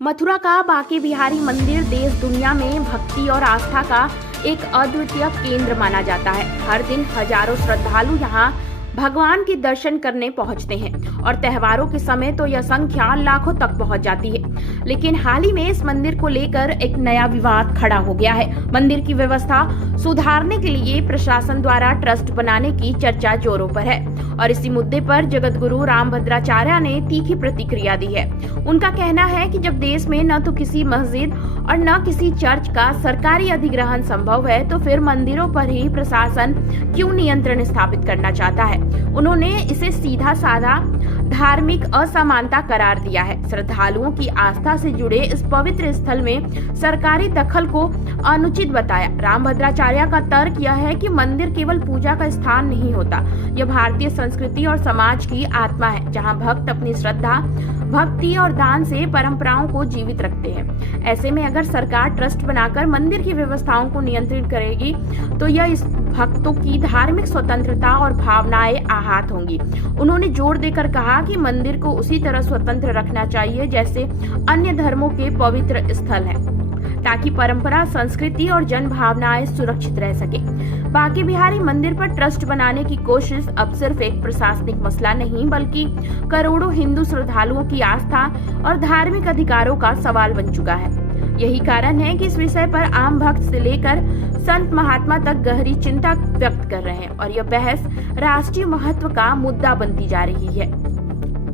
मथुरा का बांके बिहारी मंदिर देश दुनिया में भक्ति और आस्था का एक अद्वितीय केंद्र माना जाता है। हर दिन हजारों श्रद्धालु यहाँ भगवान के दर्शन करने पहुंचते हैं और त्योहारों के समय तो यह संख्या लाखों तक पहुंच जाती है। लेकिन हाल ही में इस मंदिर को लेकर एक नया विवाद खड़ा हो गया है। मंदिर की व्यवस्था सुधारने के लिए प्रशासन द्वारा ट्रस्ट बनाने की चर्चा जोरों पर है और इसी मुद्दे पर जगत गुरु रामभद्राचार्य ने तीखी प्रतिक्रिया दी है। उनका कहना है कि जब देश में न तो किसी मस्जिद और न किसी चर्च का सरकारी अधिग्रहण संभव है तो फिर मंदिरों पर ही प्रशासन क्यों नियंत्रण स्थापित करना चाहता है। उन्होंने इसे सीधा साधा धार्मिक असमानता करार दिया है। श्रद्धालुओं की आस्था से जुड़े इस पवित्र स्थल में सरकारी दखल को अनुचित बताया। रामभद्राचार्य का तर्क यह है कि मंदिर केवल पूजा का स्थान नहीं होता, यह भारतीय संस्कृति और समाज की आत्मा है, जहां भक्त अपनी श्रद्धा, भक्ति और दान से परंपराओं को जीवित रखते हैं। ऐसे में अगर सरकार ट्रस्ट बनाकर मंदिर की व्यवस्थाओं को नियंत्रित करेगी तो यह इस भक्तों की धार्मिक स्वतंत्रता और भावनाएं आहत होंगी। उन्होंने जोर देकर कहा कि मंदिर को उसी तरह स्वतंत्र रखना चाहिए जैसे अन्य धर्मों के पवित्र स्थल हैं, ताकि परंपरा, संस्कृति और जन भावनाएं सुरक्षित रह सके। बांके बिहारी मंदिर पर ट्रस्ट बनाने की कोशिश अब सिर्फ एक प्रशासनिक मसला नहीं बल्कि करोड़ों हिंदू श्रद्धालुओं की आस्था और धार्मिक अधिकारों का सवाल बन चुका है। यही कारण है कि इस विषय पर आम भक्त से लेकर संत महात्मा तक गहरी चिंता व्यक्त कर रहे हैं और यह बहस राष्ट्रीय महत्व का मुद्दा बनती जा रही है।